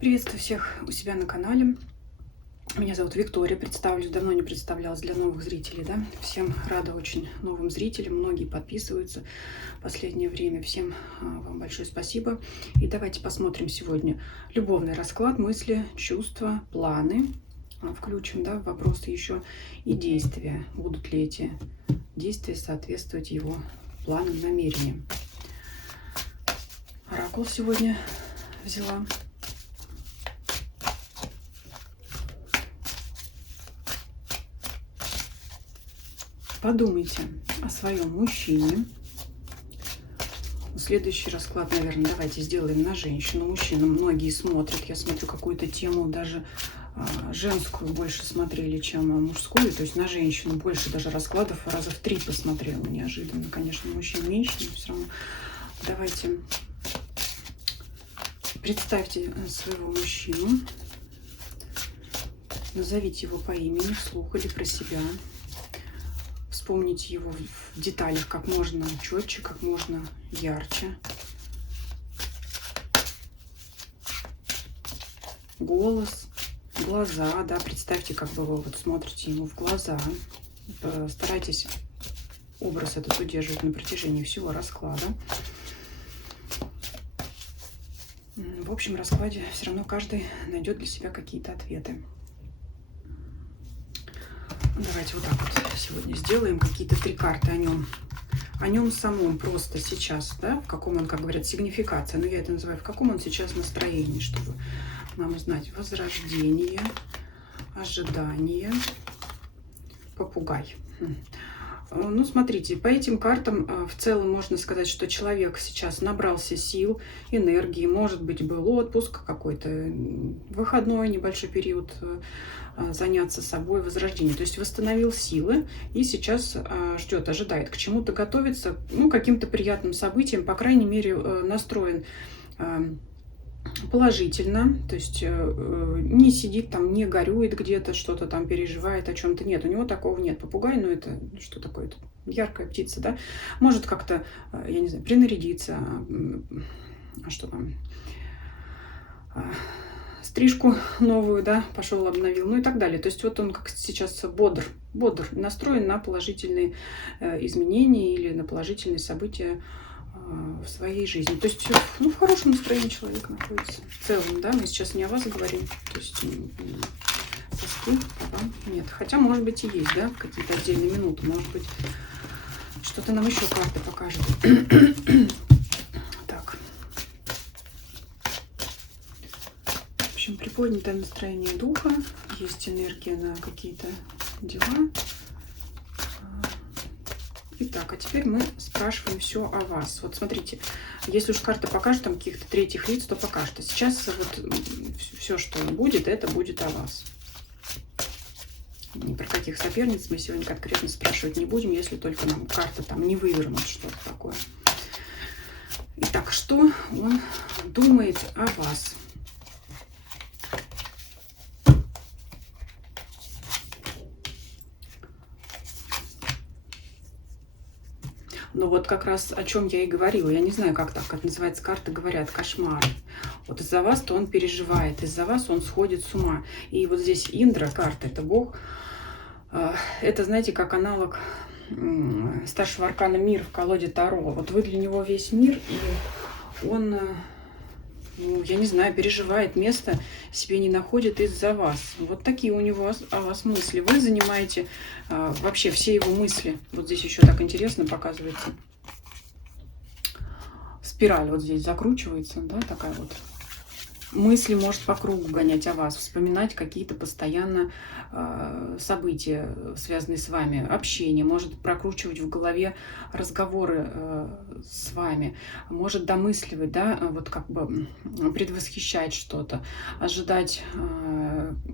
Приветствую всех у себя на канале. Меня зовут Виктория, представлюсь, давно не представлялась для новых зрителей, да. Всем рада очень новым зрителям, многие подписываются в последнее время. Всем вам большое спасибо. И давайте посмотрим сегодня любовный расклад, мысли, чувства, планы. Включим, да, вопросы еще и действия. Будут ли эти действия соответствовать его планам, намерениям. Оракул сегодня взяла. Подумайте о своем мужчине. Следующий расклад, наверное, давайте сделаем на женщину. Мужчина, многие смотрят, я смотрю какую-то тему, даже женскую больше смотрели, чем мужскую. То есть на женщину больше даже раскладов, раза в 3 посмотрела. Неожиданно, конечно, мужчин меньше, но все равно. Давайте представьте своего мужчину. Назовите его по имени вслух или про себя. Вспомните его в деталях как можно четче, как можно ярче. Голос, глаза, да, представьте, как бы вы вот смотрите ему в глаза. Старайтесь образ этот удерживать на протяжении всего расклада. В общем раскладе все равно каждый найдет для себя какие-то ответы. Давайте вот так вот сегодня сделаем какие-то 3 карты о нем самом просто сейчас, да, в каком он, как говорят, сигнификация, но я это называю, в каком он сейчас настроении, чтобы нам узнать. Возрождение, ожидание, попугай. Ну, смотрите, по этим картам в целом можно сказать, что человек сейчас набрался сил, энергии, может быть, был отпуск какой-то, выходной небольшой период, заняться собой, возрождение. То есть восстановил силы и сейчас ждет, ожидает, к чему-то готовится, ну, каким-то приятным событиям, по крайней мере, настроен положительно, то есть не сидит там, не горюет где-то, что-то там переживает, о чем-то нет. У него такого нет. Попугай, ну это что такое? Это яркая птица, да? Может как-то, я не знаю, принарядиться, что там, стрижку новую, да, пошел, обновил, ну и так далее. То есть вот он как сейчас бодр, настроен на положительные изменения или на положительные события в своей жизни. То есть ну, в хорошем настроении человек находится. В целом, да, мы сейчас не о вас говорим. То есть тоски по вам нет. Хотя, может быть, и есть, да, какие-то отдельные минуты. Может быть, что-то нам еще карта покажет. Так. В общем, приподнятое настроение духа. Есть энергия на какие-то дела. Итак, а теперь мы спрашиваем все о вас. Вот смотрите, если уж карта покажет там каких-то третьих лиц, то покажет. А сейчас вот все, что будет, это будет о вас. Ни про каких соперниц мы сегодня конкретно спрашивать не будем, если только нам карта там не вывернут что-то такое. Итак, что он думает о вас? Но вот как раз о чем я и говорила. Я не знаю, как так, как называется карта, говорят, кошмары. Вот из-за вас-то он переживает, из-за вас он сходит с ума. И вот здесь Индра, карта, это Бог. Это, знаете, как аналог старшего аркана мир в колоде Таро. Вот вы для него весь мир, и он, ну, я не знаю, переживает, место себе не находит из-за вас. Вот такие у него о вас мысли. Вы занимаете вообще все его мысли. Вот здесь еще так интересно показывается. Спираль вот здесь закручивается, да, такая вот. Мысли может по кругу гонять о вас, вспоминать какие-то постоянно события, связанные с вами, общение, может прокручивать в голове разговоры с вами, может домысливать, да, вот как бы предвосхищать что-то, ожидать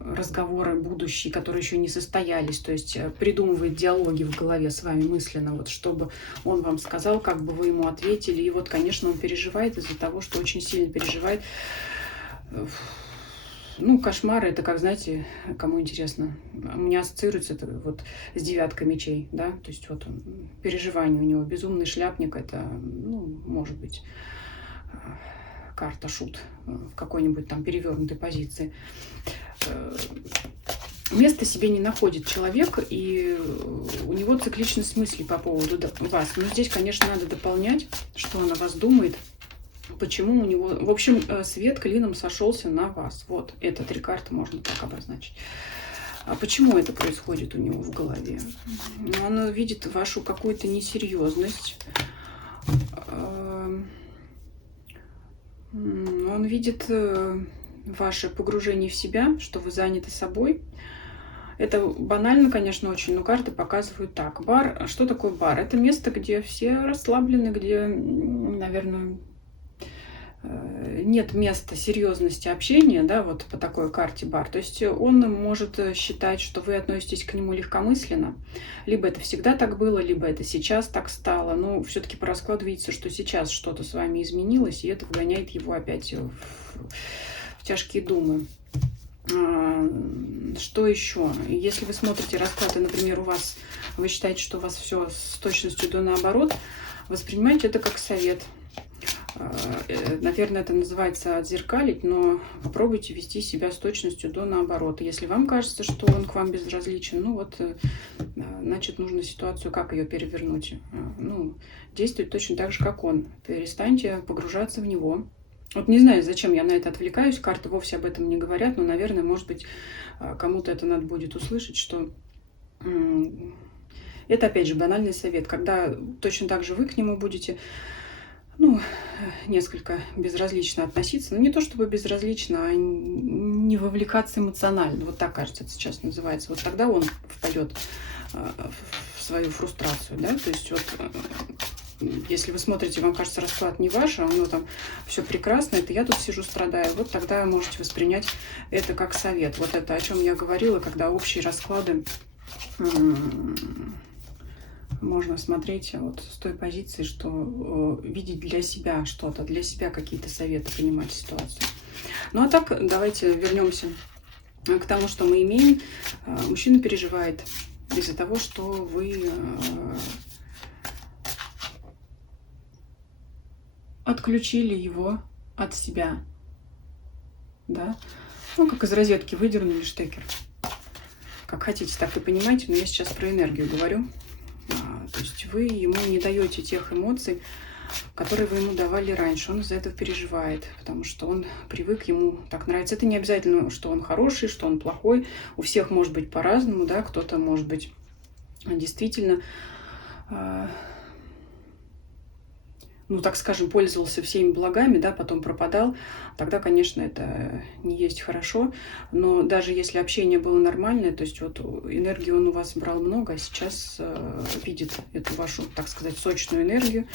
разговоры будущие, которые еще не состоялись, то есть придумывает диалоги в голове с вами мысленно, вот чтобы он вам сказал, как бы вы ему ответили, и вот, конечно, он переживает из-за того, что очень сильно переживает. Ну, кошмары, это как, знаете, кому интересно, у меня ассоциируется это вот с 9 мечей, да, то есть вот переживание у него, безумный шляпник, это, ну, может быть, карта шут в какой-нибудь там перевернутой позиции. Место себе не находит человек, и у него цикличность мыслей по поводу вас. Но здесь, конечно, надо дополнять, что он о вас думает, почему у него... В общем, свет клином сошелся на вас. Вот, это 3 карты можно так обозначить. А почему это происходит у него в голове? Он видит вашу какую-то несерьезность. Он видит ваше погружение в себя, что вы заняты собой. Это банально, конечно, очень, но карты показывают так. Бар, что такое бар? Это место, где все расслаблены, где, наверное, нет места серьезности общения, да, вот по такой карте бар. То есть он может считать, что вы относитесь к нему легкомысленно. Либо это всегда так было, либо это сейчас так стало. Но все-таки по раскладу видится, что сейчас что-то с вами изменилось, и это вгоняет его опять в тяжкие думы. Что еще? Если вы смотрите расклады, например, вы считаете, что у вас все с точностью до наоборот, воспринимайте это как совет. Наверное, это называется отзеркалить, но попробуйте вести себя с точностью до наоборот. Если вам кажется, что он к вам безразличен, ну вот, значит, нужно ситуацию, как ее перевернуть. Ну, действовать точно так же, как он. Перестаньте погружаться в него. Вот не знаю, зачем я на это отвлекаюсь, карты вовсе об этом не говорят, но, наверное, может быть, кому-то это надо будет услышать, что это, опять же, банальный совет. Когда точно так же вы к нему будете, ну, несколько безразлично относиться, но не то чтобы безразлично, а не вовлекаться эмоционально, вот так, кажется, это сейчас называется, вот тогда он впадет в свою фрустрацию, да, то есть вот... Если вы смотрите, вам кажется, расклад не ваш, а оно там все прекрасно, это я тут сижу, страдаю, вот тогда можете воспринять это как совет. Вот это, о чем я говорила, когда общие расклады можно смотреть вот с той позиции, что видеть для себя что-то, для себя какие-то советы, понимать ситуацию. Ну а так, давайте вернемся к тому, что мы имеем. Мужчина переживает из-за того, что вы... отключили его от себя, да, ну, как из розетки выдернули штекер. Как хотите, так и понимаете, но я сейчас про энергию говорю. То есть вы ему не даете тех эмоций, которые вы ему давали раньше. Он из-за этого переживает, потому что он привык, ему так нравится. Это не обязательно, что он хороший, что он плохой. У всех может быть по-разному, да, кто-то может быть действительно... ну, так скажем, пользовался всеми благами, да, потом пропадал, тогда, конечно, это не есть хорошо. Но даже если общение было нормальное, то есть вот энергии он у вас брал много, а сейчас видит эту вашу, так сказать, сочную энергию,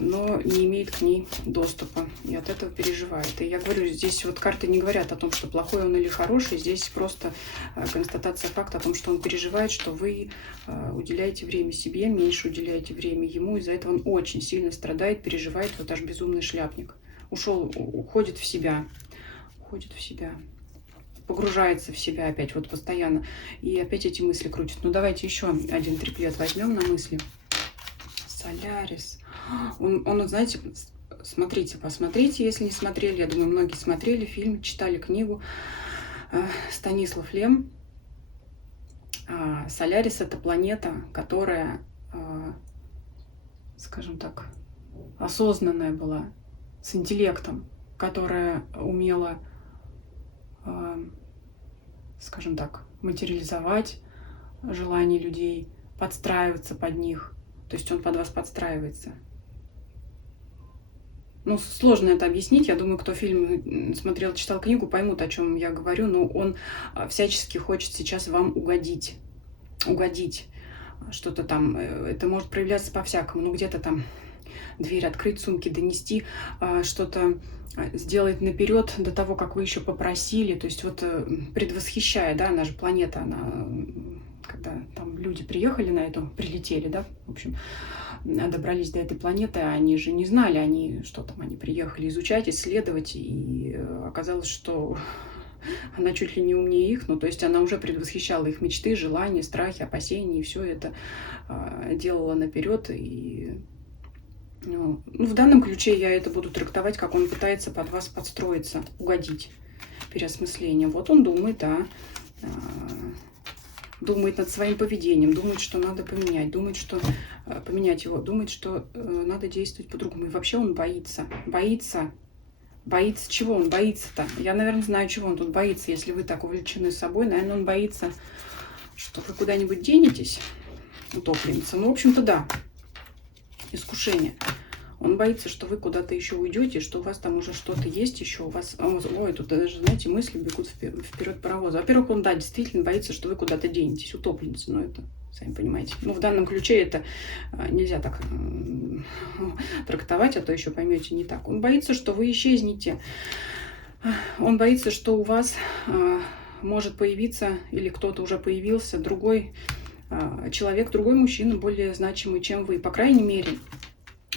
но не имеет к ней доступа, и от этого переживает. И я говорю, здесь вот карты не говорят о том, что плохой он или хороший, здесь просто констатация факта о том, что он переживает, что вы уделяете время себе, меньше уделяете время ему, из-за этого он очень сильно страдает, переживает, вот аж безумный шляпник. Уходит в себя, погружается в себя опять, вот постоянно, и опять эти мысли крутят. Ну, давайте еще один триплет возьмем на мысли. Солярис. Он, знаете, посмотрите, если не смотрели, я думаю, многие смотрели фильм, читали книгу Станислав Лем. Солярис — это планета, которая, скажем так, осознанная была, с интеллектом, которая умела, скажем так, материализовать желания людей, подстраиваться под них. То есть он под вас подстраивается. Ну, сложно это объяснить. Я думаю, кто фильм смотрел, читал книгу, поймут, о чем я говорю. Но он всячески хочет сейчас вам угодить. Что-то там. Это может проявляться по-всякому. Ну, где-то там дверь открыть, сумки донести, что-то сделать наперед до того, как вы еще попросили. То есть вот предвосхищая, да, она же планета, она, когда там люди приехали на эту, прилетели, да, в общем, добрались до этой планеты, они же не знали, они приехали изучать, исследовать, и оказалось, что она чуть ли не умнее их, ну, то есть она уже предвосхищала их мечты, желания, страхи, опасения, и все это делала наперед, и Ну, в данном ключе я это буду трактовать, как он пытается под вас подстроиться, угодить. Переосмысление. Вот он думает, да, думает над своим поведением, думает, что надо поменять, думает, что поменять его, думает, что надо действовать по-другому. И вообще он боится. Боится чего он боится-то? Я, наверное, знаю, чего он тут боится. Если вы так увлечены собой, наверное, он боится, что вы куда-нибудь денетесь, утопленница. Ну, в общем-то, да. Искушение. Он боится, что вы куда-то еще уйдете, что у вас там уже что-то есть еще. У вас, ой, тут даже, знаете, мысли бегут вперед паровоза. Во-первых, он, да, действительно боится, что вы куда-то денетесь, утопленница. Но это, сами понимаете. Ну, в данном ключе это нельзя так трактовать, а то еще поймете не так. Он боится, что вы исчезнете. Он боится, что у вас может появиться, или кто-то уже появился, другой человек, другой мужчина, более значимый, чем вы. По крайней мере,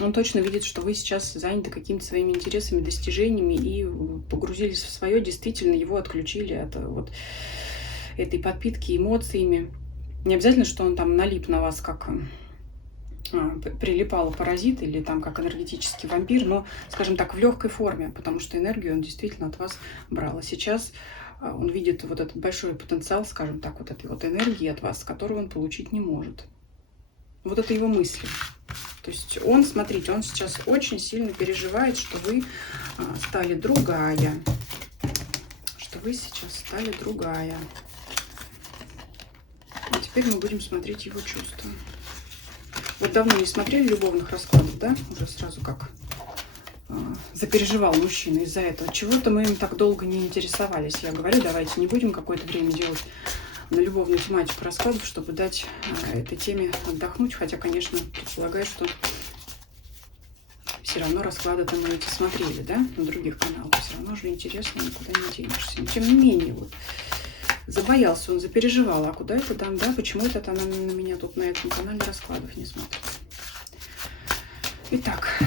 он точно видит, что вы сейчас заняты какими-то своими интересами, достижениями и погрузились в свое. Действительно, его отключили от вот этой подпитки эмоциями. Не обязательно, что он там налип на вас, как прилипал паразит или там как энергетический вампир, но, скажем так, в легкой форме, потому что энергию он действительно от вас брал. А сейчас он видит вот этот большой потенциал, скажем так, вот этой вот энергии от вас, которую он получить не может. Вот это его мысли. То есть он, смотрите, он сейчас очень сильно переживает, что вы стали другая. Что вы сейчас стали другая. А теперь мы будем смотреть его чувства. Вот давно не смотрели любовных раскладов, да? Уже сразу как запереживал мужчина из-за этого. Чего-то мы им так долго не интересовались. Я говорю, давайте не будем какое-то время делать на любовную тематику раскладов, чтобы дать этой теме отдохнуть. Хотя, конечно, предполагаю, что все равно расклады-то мы эти смотрели, да, на других каналах. Все равно же интересно, никуда не денешься. Но, тем не менее, вот, забоялся он, запереживал. А куда это там, да, почему это она на меня тут на этом канале раскладов не смотрит? Итак,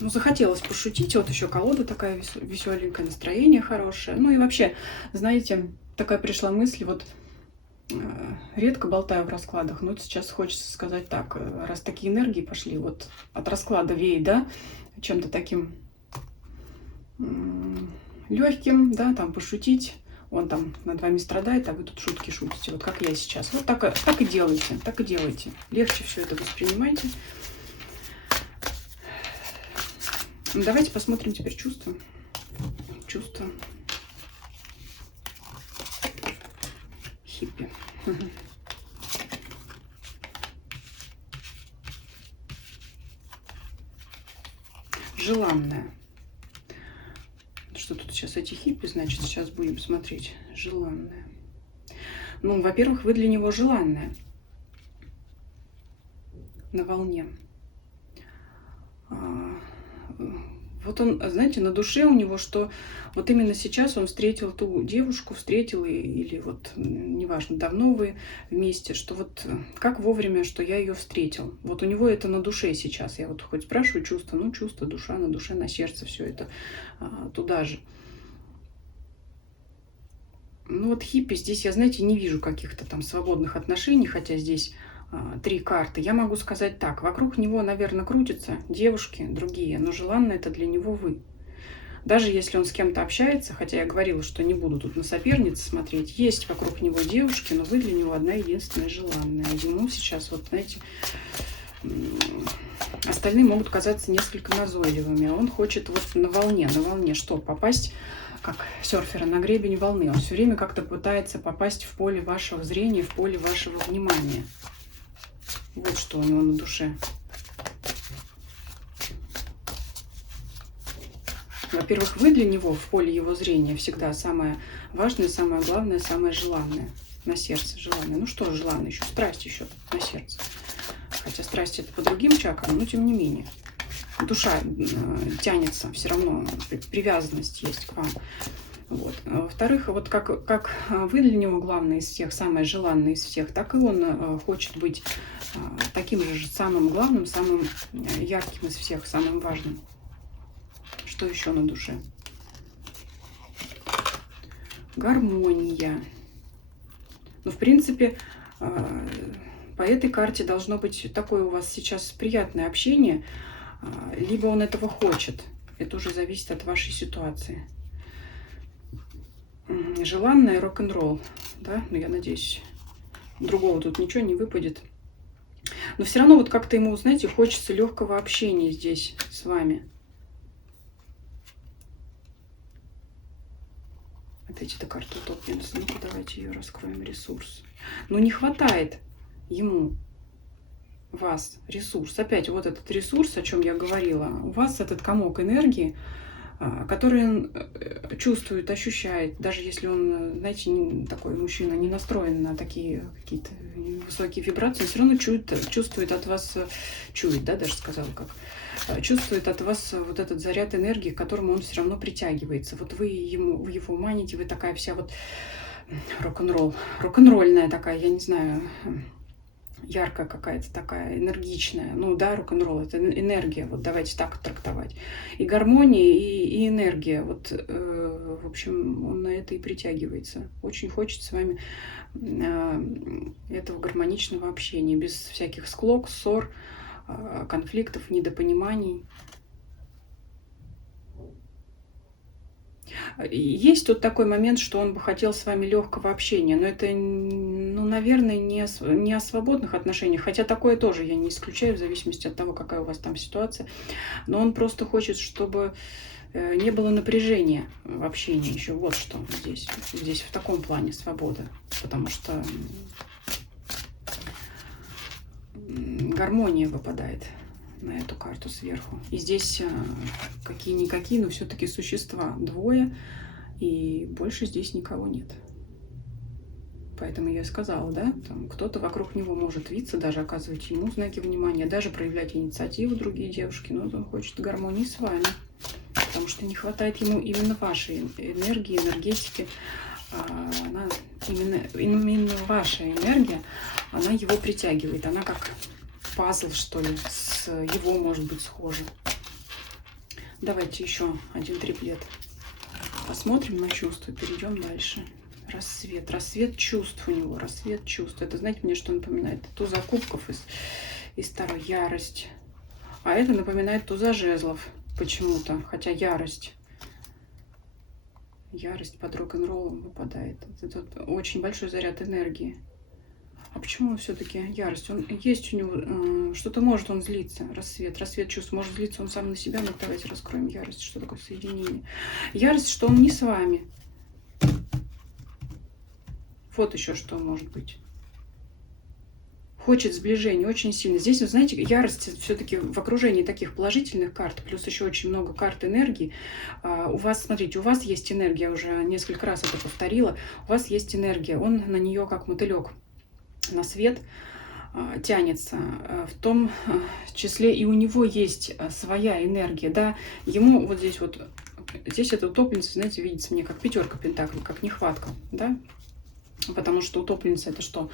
ну, захотелось пошутить. Вот еще колода такая веселенькая, настроение хорошее. Ну и вообще, знаете, такая пришла мысль, вот редко болтаю в раскладах, но сейчас хочется сказать так, раз такие энергии пошли, вот от расклада веет, да, чем-то таким легким, да, там пошутить, он там над вами страдает, а вы тут шутки шутите, вот как я сейчас. Вот так и делайте, так и делайте. Легче все это воспринимайте. Давайте посмотрим теперь чувства. Чувства хиппи. Желанное. Что тут сейчас эти хиппи, значит, сейчас будем смотреть. Желанное. Ну, во-первых, вы для него желанная. На волне. Вот он, знаете, на душе у него, что вот именно сейчас он встретил ту девушку, встретил, или вот, неважно, давно вы вместе, что вот как вовремя, что я ее встретил. Вот у него это на душе сейчас. Я вот хоть спрашиваю чувства, ну, чувство, душа, на душе, на сердце, все это туда же. Ну, вот хиппи здесь, я, знаете, не вижу каких-то там свободных отношений, хотя здесь 3 карты. Я могу сказать так, вокруг него, наверное, крутятся девушки другие, но желанно это для него вы. Даже если он с кем-то общается, хотя я говорила, что не буду тут на соперниц смотреть, есть вокруг него девушки, но вы для него одна единственная желанная. Ему сейчас, вот знаете, остальные могут казаться несколько назойливыми. Он хочет вот на волне что? Попасть как серфера на гребень волны. Он все время как-то пытается попасть в поле вашего зрения, в поле вашего внимания. Вот что у него на душе. Во-первых, вы для него в поле его зрения всегда самое важное, самое главное, самое желанное. На сердце желанное. Ну что желанное еще? Страсть еще на сердце. Хотя страсть это по другим чакрам, но тем не менее. Душа тянется, все равно привязанность есть к вам. Вот. Во-вторых, вот как вы для него главный из всех, самое желанное из всех, так и он хочет быть таким же самым главным, самым ярким из всех, самым важным. Что еще на душе? Гармония. Ну, в принципе, по этой карте должно быть такое у вас сейчас приятное общение. либо он этого хочет. Это уже зависит от вашей ситуации. Желанное рок-н-ролл, да, ну я надеюсь, другого тут ничего не выпадет. Но все равно вот как-то ему, знаете, хочется легкого общения здесь с вами. Отойти-то карту утопленниц. Ну-ка, давайте ее раскроем. Ресурс. Но не хватает ему вас ресурс. Опять вот этот ресурс, о чем я говорила. У вас этот комок энергии, который он чувствует, ощущает, даже если он, знаете, такой мужчина, не настроен на такие какие-то высокие вибрации, все равно чувствует от вас, чует, да, даже сказала как, чувствует от вас вот этот заряд энергии, к которому он все равно притягивается. Вот вы его маните, вы такая вся вот рок-н-ролльная такая, я не знаю, яркая какая-то такая, энергичная. Ну да, рок-н-ролл — это энергия, вот давайте так трактовать. И гармония, и энергия. Вот, в общем, он на это и притягивается. Очень хочет с вами этого гармоничного общения, без всяких склок, ссор, конфликтов, недопониманий. Есть тут такой момент, что он бы хотел с вами легкого общения, но это, ну, наверное, не о свободных отношениях, хотя такое тоже я не исключаю, в зависимости от того, какая у вас там ситуация. Но он просто хочет, чтобы не было напряжения в общении еще. Вот что здесь. Здесь в таком плане свобода, потому что гармония выпадает на эту карту сверху. И здесь какие-никакие, но все-таки существа. Двое, и больше здесь никого нет. Поэтому я и сказала, да, там кто-то вокруг него может виться, даже оказывать ему знаки внимания, даже проявлять инициативу другие девушки, но он хочет гармонии с вами, потому что не хватает ему именно вашей энергии, энергетики. Именно ваша энергия, она его притягивает, она как пазл, что ли, с его, может быть, схожа. Давайте еще один триплет посмотрим на чувства, перейдем дальше. Рассвет. Рассвет чувств у него, рассвет чувств. Это, знаете, мне что напоминает? Туза кубков из старой, ярость. А это напоминает туза жезлов почему-то, хотя ярость. Ярость под рок-н-роллом выпадает. Это очень большой заряд энергии. А почему он все-таки ярость? Он есть у него, что-то может он злиться. Рассвет. Рассвет чувств. Может злиться он сам на себя. Ну, давайте раскроем ярость. Что такое соединение? Ярость, что он не с вами. Вот еще что может быть. Хочет сближения очень сильно. Здесь, вы знаете, ярость все-таки в окружении таких положительных карт, плюс еще очень много карт энергии. У вас, смотрите, у вас есть энергия, я уже несколько раз это повторила, у вас есть энергия, он на нее как мотылек на свет тянется. В том числе и у него есть своя энергия, да, ему вот здесь эта утопленница, знаете, видится мне как пятерка пентаклей, как нехватка, да, потому что утопленница — это что?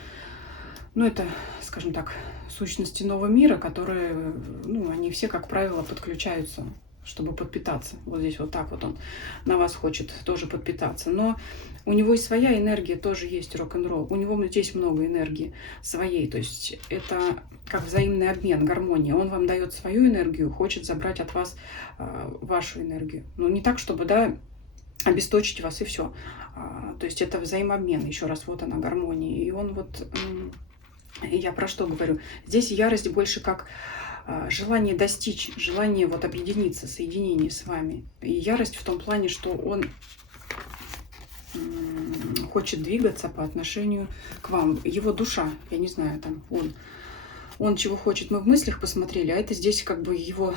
Ну, это, скажем так, сущности нового мира, которые, ну, они все, как правило, подключаются, чтобы подпитаться. Вот здесь вот так вот он на вас хочет тоже подпитаться. Но у него и своя энергия тоже есть, рок-н-ролл. У него здесь много энергии своей. То есть это как взаимный обмен, гармония. Он вам дает свою энергию, хочет забрать от вас вашу энергию. Ну, не так, чтобы, да, обесточить вас и все. То есть это взаимообмен. Еще раз, вот она, гармония. И он вот... Я про что говорю? Здесь ярость больше как желание достичь, желание вот объединиться, соединение с вами. И ярость в том плане, что он хочет двигаться по отношению к вам. Его душа, я не знаю, там он чего хочет, мы в мыслях посмотрели, а это здесь как бы его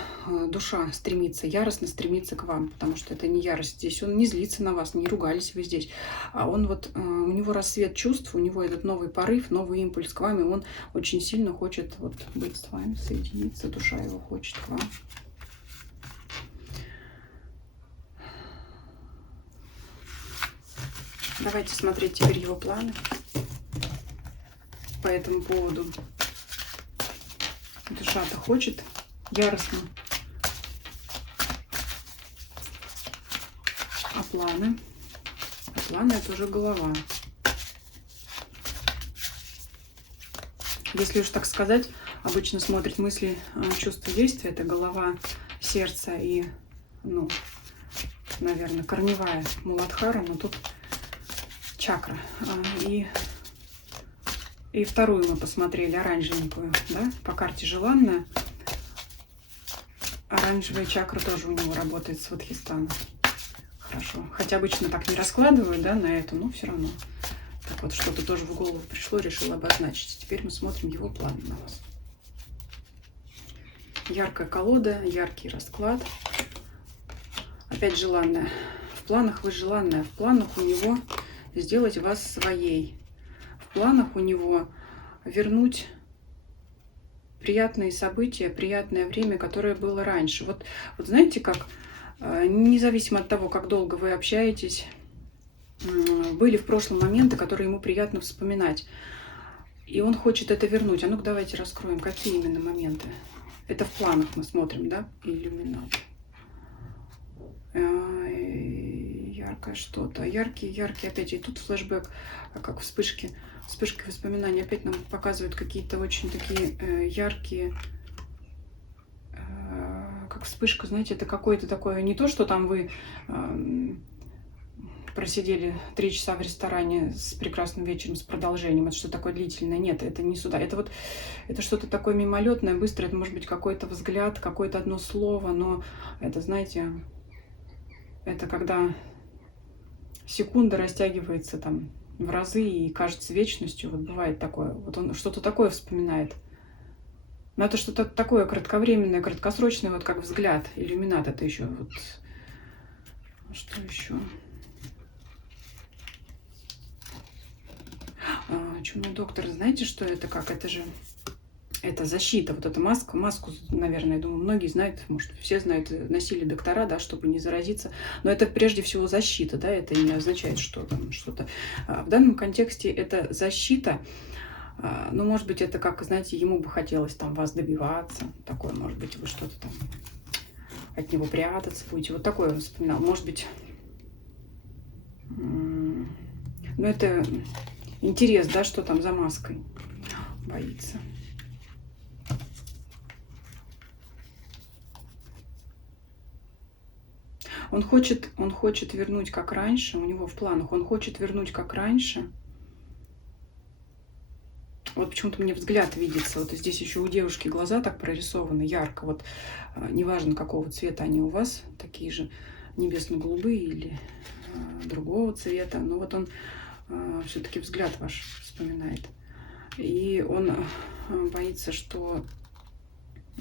душа стремится, яростно стремится к вам, потому что это не ярость. Здесь он не злится на вас, не ругались вы здесь, а он вот, у него рассвет чувств, у него этот новый порыв, новый импульс к вам, и он очень сильно хочет вот быть с вами, соединиться, душа его хочет к вам. Давайте смотреть теперь его планы по этому поводу. Душа-то хочет яростно. А планы? А планы — это уже голова. Если уж так сказать, обычно смотрит мысли, чувства, действия. Это голова, сердце и, ну, наверное, корневая Муладхара, но тут чакра. И вторую мы посмотрели, оранжевенькую, да, по карте желанная. Оранжевая чакра тоже у него работает с Свадхистана. Хорошо. Хотя обычно так не раскладывают, да, на эту, но все равно. Так вот, что-то тоже в голову пришло, решила обозначить. Теперь мы смотрим его планы на вас. Яркая колода, яркий расклад. Опять желанная. В планах вы желанная. В планах у него сделать вас своей. В планах у него вернуть приятные события, приятное время, которое было раньше. Вот знаете, как, независимо от того, как долго вы общаетесь, были в прошлом моменты, которые ему приятно вспоминать. И он хочет это вернуть. А ну-ка, давайте раскроем, какие именно моменты. Это в планах мы смотрим, да? Иллюминат. Яркое что-то. Яркий, опять. И тут флешбэк, как вспышки воспоминаний. Опять нам показывают какие-то очень такие яркие, как вспышка, знаете, это какое-то такое, не то, что там вы просидели 3 часа в ресторане с прекрасным вечером, с продолжением, это что такое длительное. Нет, это не сюда. Это вот, это что-то такое мимолетное, быстрое, это может быть какой-то взгляд, какое-то одно слово, но это, знаете, это когда секунда растягивается там в разы и кажется вечностью. Вот бывает такое. Вот он что-то такое вспоминает. Но это что-то такое кратковременное, краткосрочное, вот как взгляд. Иллюминат это еще вот. Что еще? Чумной доктор, знаете, что это как? Это же это защита. Вот эта маску, наверное, я думаю, многие знают, может, все знают, носили доктора, да, чтобы не заразиться. Но это прежде всего защита, да, это не означает, что там что-то. В данном контексте это защита. Ну, может быть, это как, знаете, ему бы хотелось там вас добиваться. Такое, может быть, вы что-то там от него прятаться будете. Вот такое он вспоминал. Может быть, ну, это интерес, да, что там за маской. Боится. Он хочет вернуть как раньше, у него в планах, он хочет вернуть как раньше. Вот почему-то мне взгляд видится, вот здесь еще у девушки глаза так прорисованы, ярко, вот неважно какого цвета они у вас, такие же небесно-голубые или другого цвета, но вот он все-таки взгляд ваш вспоминает. И он боится, что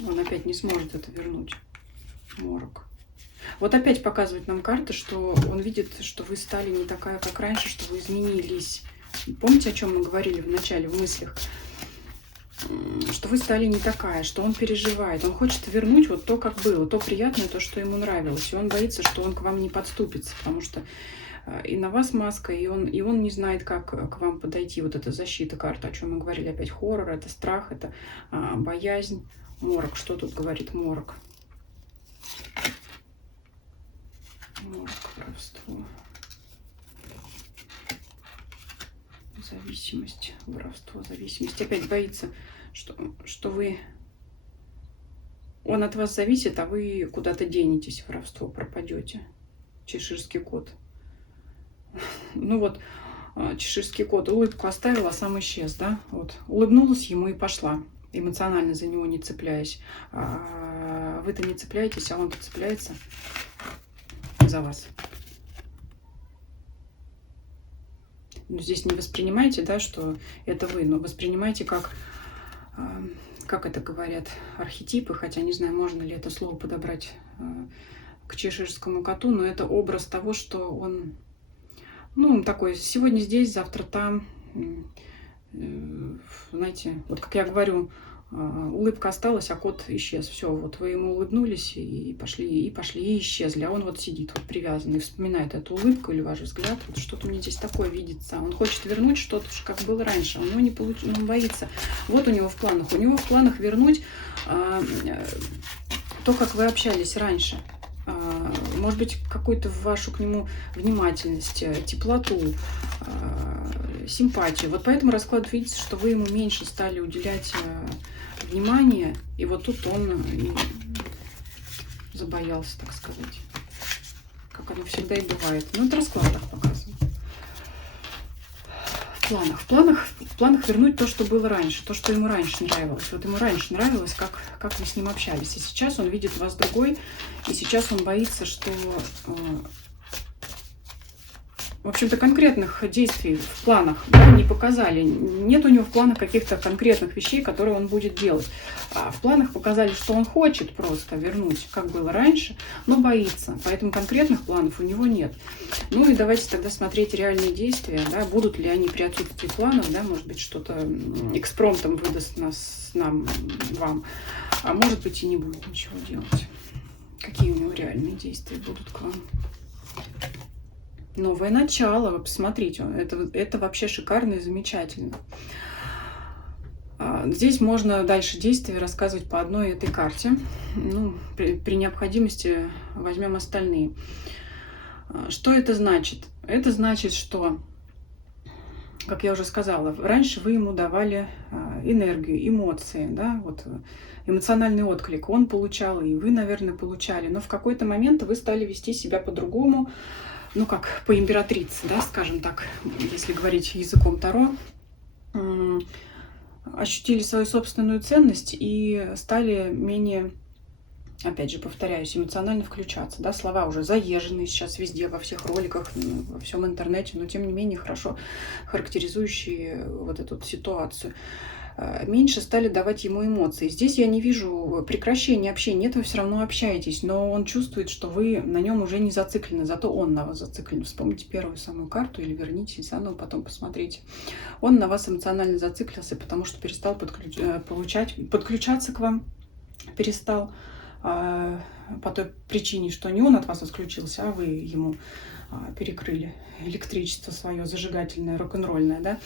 он опять не сможет это вернуть, морок. Вот опять показывает нам карта, что он видит, что вы стали не такая, как раньше, что вы изменились. Помните, о чем мы говорили в начале, в мыслях? Что вы стали не такая, что он переживает. Он хочет вернуть вот то, как было, то приятное, то, что ему нравилось. И он боится, что он к вам не подступится, потому что и на вас маска, и он не знает, как к вам подойти. Вот эта защита карта, о чем мы говорили опять. Хоррор, это страх, это боязнь. Морок. Что тут говорит морок? Морок, воровство. Зависимость, воровство, зависимость. Опять боится, что вы... Он от вас зависит, а вы куда-то денетесь, воровство, пропадете. Чеширский кот. Ну вот, чеширский кот улыбку оставил, а сам исчез, да? Вот. Улыбнулась ему и пошла, эмоционально за него не цепляясь. Вы-то не цепляетесь, а он-то цепляется за вас. Но здесь не воспринимайте, да, что это вы, но воспринимайте как это говорят, архетипы, хотя не знаю, можно ли это слово подобрать к чеширскому коту, но это образ того, что он, ну, такой, сегодня здесь, завтра там, знаете, вот как я говорю, улыбка осталась, а кот исчез. Все, вот вы ему улыбнулись и пошли, и исчезли. А он вот сидит, вот привязанный, вспоминает эту улыбку или ваш взгляд. Вот что-то мне здесь такое видится. Он хочет вернуть что-то, как было раньше. У него не получится, он боится. Вот у него в планах. У него в планах вернуть то, как вы общались раньше. Может быть, какую-то вашу к нему внимательность, теплоту, симпатию. Вот поэтому расклад видится, что вы ему меньше стали уделять внимание, и вот тут он и забоялся, так сказать. Как оно всегда и бывает. Ну, это расклад так показывает. В планах вернуть то, что было раньше, то, что ему раньше нравилось. Вот ему раньше нравилось, как вы с ним общались. И сейчас он видит вас другой, и сейчас он боится, что, в общем-то, конкретных действий в планах, да, не показали. Нет у него в планах каких-то конкретных вещей, которые он будет делать. А в планах показали, что он хочет просто вернуть, как было раньше, но боится. Поэтому конкретных планов у него нет. Ну и давайте тогда смотреть реальные действия, да, будут ли они при отсутствии планов, да, может быть, что-то экспромтом выдаст нам, вам, а может быть и не будет ничего делать. Какие у него реальные действия будут к вам? Новое начало, вы посмотрите, это вообще шикарно и замечательно. Здесь можно дальше действия рассказывать по одной этой карте. Ну, при необходимости возьмем остальные. Что это значит? Это значит, что, как я уже сказала, раньше вы ему давали энергию, эмоции, да, вот эмоциональный отклик он получал, и вы, наверное, получали. Но в какой-то момент вы стали вести себя по-другому, ну, как по императрице, да, скажем так, если говорить языком Таро, ощутили свою собственную ценность и стали менее, опять же, повторяюсь, эмоционально включаться, да, слова уже заезженные сейчас везде, во всех роликах, во всем интернете, но тем не менее хорошо характеризующие вот эту ситуацию. Меньше стали давать ему эмоции. Здесь я не вижу прекращения общения. Нет, вы все равно общаетесь, но он чувствует, что вы на нем уже не зациклены, зато он на вас зациклен. Вспомните первую самую карту или вернитесь заново, потом посмотрите. Он на вас эмоционально зациклился, потому что перестал подключаться к вам, перестал по той причине, что не он от вас отключился, а вы ему перекрыли электричество свое зажигательное, рок-н-ролльное, да.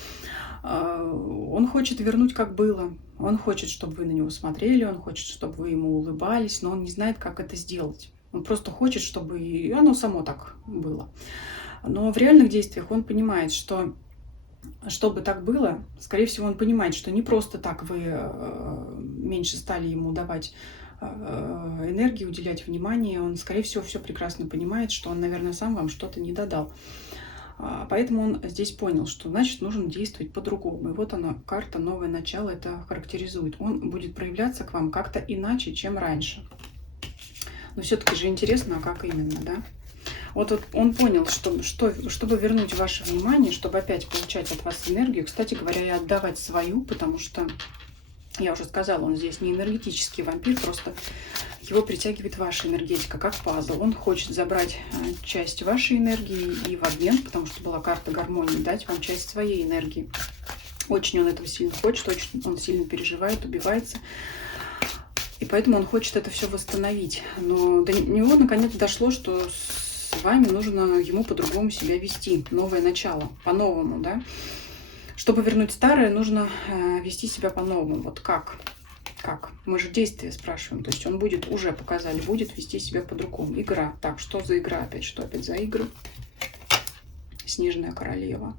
Он хочет вернуть, как было. Он хочет, чтобы вы на него смотрели, он хочет, чтобы вы ему улыбались, но он не знает, как это сделать. Он просто хочет, чтобы и оно само так было. Но в реальных действиях он понимает, что чтобы так было, скорее всего, он понимает, что не просто так вы меньше стали ему давать энергии, уделять внимание. Он, скорее всего, все прекрасно понимает, что он, наверное, сам вам что-то не додал. Поэтому он здесь понял, что значит нужно действовать по-другому. И вот она, карта «Новое начало» это характеризует. Он будет проявляться к вам как-то иначе, чем раньше. Но все-таки же интересно, а как именно, да? Вот он понял, что чтобы вернуть ваше внимание, чтобы опять получать от вас энергию, кстати говоря, и отдавать свою, потому что, я уже сказала, он здесь не энергетический вампир, просто его притягивает ваша энергетика, как пазл. Он хочет забрать часть вашей энергии и в обмен, потому что была карта гармонии, дать вам часть своей энергии. Очень он этого сильно хочет, очень он сильно переживает, убивается. И поэтому он хочет это все восстановить. Но до него наконец дошло, что с вами нужно ему по-другому себя вести. Новое начало, по-новому, да. Чтобы вернуть старое, нужно вести себя по-новому. Вот как? Как? Мы же действия спрашиваем. То есть он будет, уже показали, будет вести себя по-другому. Игра. Так, что за игра опять? Что опять за игры? Снежная королева.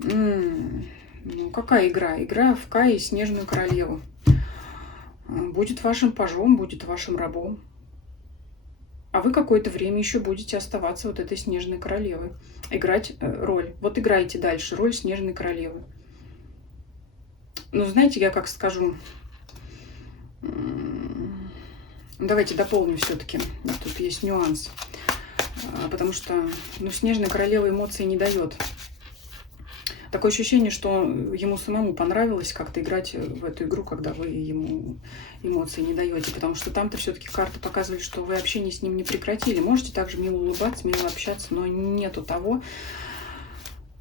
Ну, какая игра? Игра в Кай и Снежную королеву. Будет вашим пажом, будет вашим рабом. А вы какое-то время еще будете оставаться вот этой Снежной королевой. Играть роль. Вот играйте дальше роль Снежной королевы. Ну, знаете, я как скажу... Давайте дополню все-таки. Тут есть нюанс. Потому что Снежная королева эмоций не дает. Такое ощущение, что ему самому понравилось как-то играть в эту игру, когда вы ему эмоций не даете. Потому что там-то все-таки карты показывали, что вы общение с ним не прекратили. Можете также мило улыбаться, мило общаться, но нету того.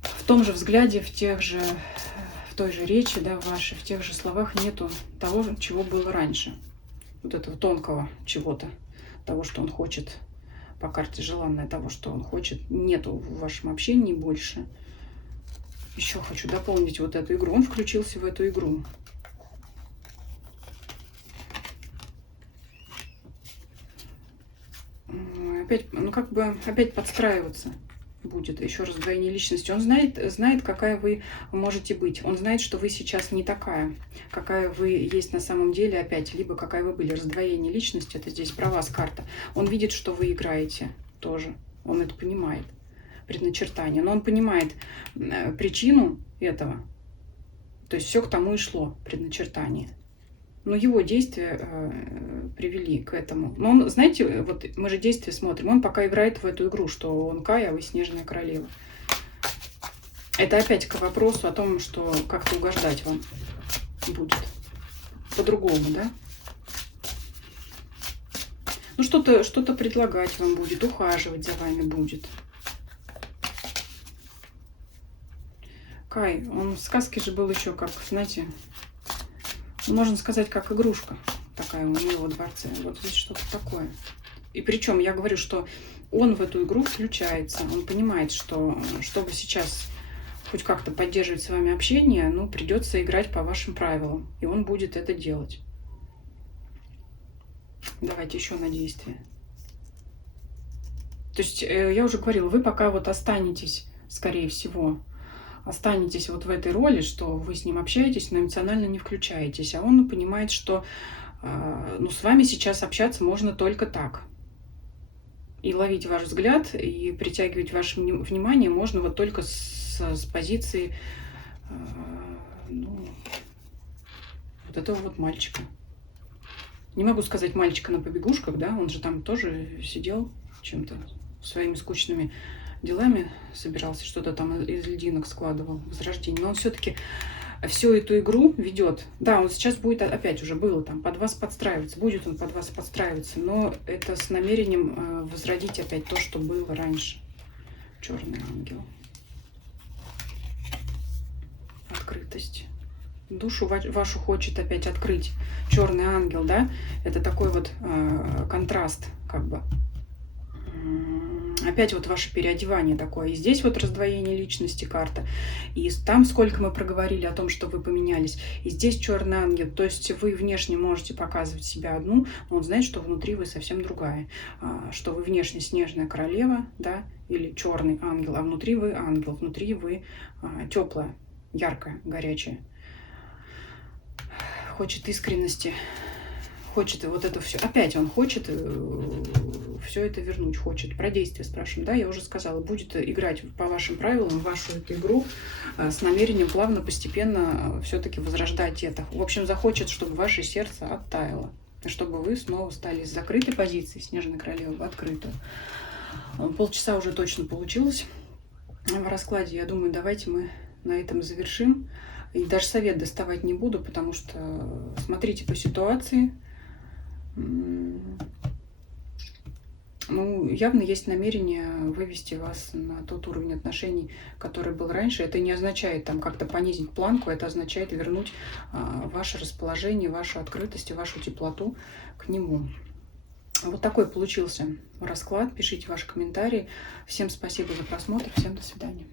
В том же взгляде, в той же речи, да, вашей, в тех же словах нету того, чего было раньше. Вот этого тонкого чего-то, того, что он хочет по карте желанное, того, что он хочет, нету в вашем общении больше. Еще хочу дополнить вот эту игру. Он включился в эту игру. Опять, опять подстраиваться. будет. Еще раздвоение личности. Он знает, какая вы можете быть. Он знает, что вы сейчас не такая, какая вы есть на самом деле опять. Либо какая вы были. Раздвоение личности, это здесь про вас карта. Он видит, что вы играете тоже. Он это понимает. Предначертание. Но он понимает причину этого. То есть все к тому и шло, предначертание. Но его действия привели к этому. Но он, знаете, вот мы же действия смотрим. Он пока играет в эту игру, что он Кай, а вы Снежная Королева. Это опять к вопросу о том, что как-то угождать вам будет. По-другому, да? Ну, что-то предлагать вам будет, ухаживать за вами будет. Кай, он в сказке же был еще как, знаете, можно сказать, как игрушка такая у него во дворце. Вот здесь что-то такое. И причем я говорю, что он в эту игру включается. Он понимает, что чтобы сейчас хоть как-то поддерживать с вами общение, ну, придется играть по вашим правилам. И он будет это делать. Давайте еще на действие. То есть, я уже говорила, вы пока вот останетесь, скорее всего, останетесь вот в этой роли, что вы с ним общаетесь, но эмоционально не включаетесь. А он понимает, что ну, с вами сейчас общаться можно только так. И ловить ваш взгляд, и притягивать ваше внимание можно вот только с позиции ну, вот этого вот мальчика. Не могу сказать мальчика на побегушках, да, он же там тоже сидел чем-то своими скучными делами, собирался, что-то там из льдинок складывал, возрождение. Но он все-таки всю эту игру ведет. Да, он сейчас будет, опять уже было там, под вас подстраиваться, будет он под вас подстраиваться, но это с намерением возродить опять то, что было раньше. Черный ангел. Открытость. Душу вашу хочет опять открыть черный ангел, да? Это такой вот контраст, как бы. Опять вот ваше переодевание такое. И здесь вот раздвоение личности карта. И там сколько мы проговорили о том, что вы поменялись. И здесь черный ангел. То есть вы внешне можете показывать себя одну, но он знает, что внутри вы совсем другая. Что вы внешне Снежная Королева, да, или черный ангел, а внутри вы ангел. Внутри вы теплая, яркая, горячая. Хочет искренности. Хочет вот это все. Опять он хочет все это вернуть. Хочет. Про действие спрашиваем. Да, я уже сказала. Будет играть по вашим правилам вашу эту игру с намерением плавно, постепенно все-таки возрождать это. В общем, захочет, чтобы ваше сердце оттаяло. Чтобы вы снова стали с закрытой позиции Снежной Королевы в открытую. Полчаса уже точно получилось в раскладе. Я думаю, давайте мы на этом завершим. И даже совет доставать не буду, потому что смотрите по ситуации. Ну, явно есть намерение вывести вас на тот уровень отношений, который был раньше. Это не означает там как-то понизить планку, это означает вернуть ваше расположение, вашу открытость и вашу теплоту к нему. Вот такой получился расклад. Пишите ваши комментарии. Всем спасибо за просмотр. Всем до свидания.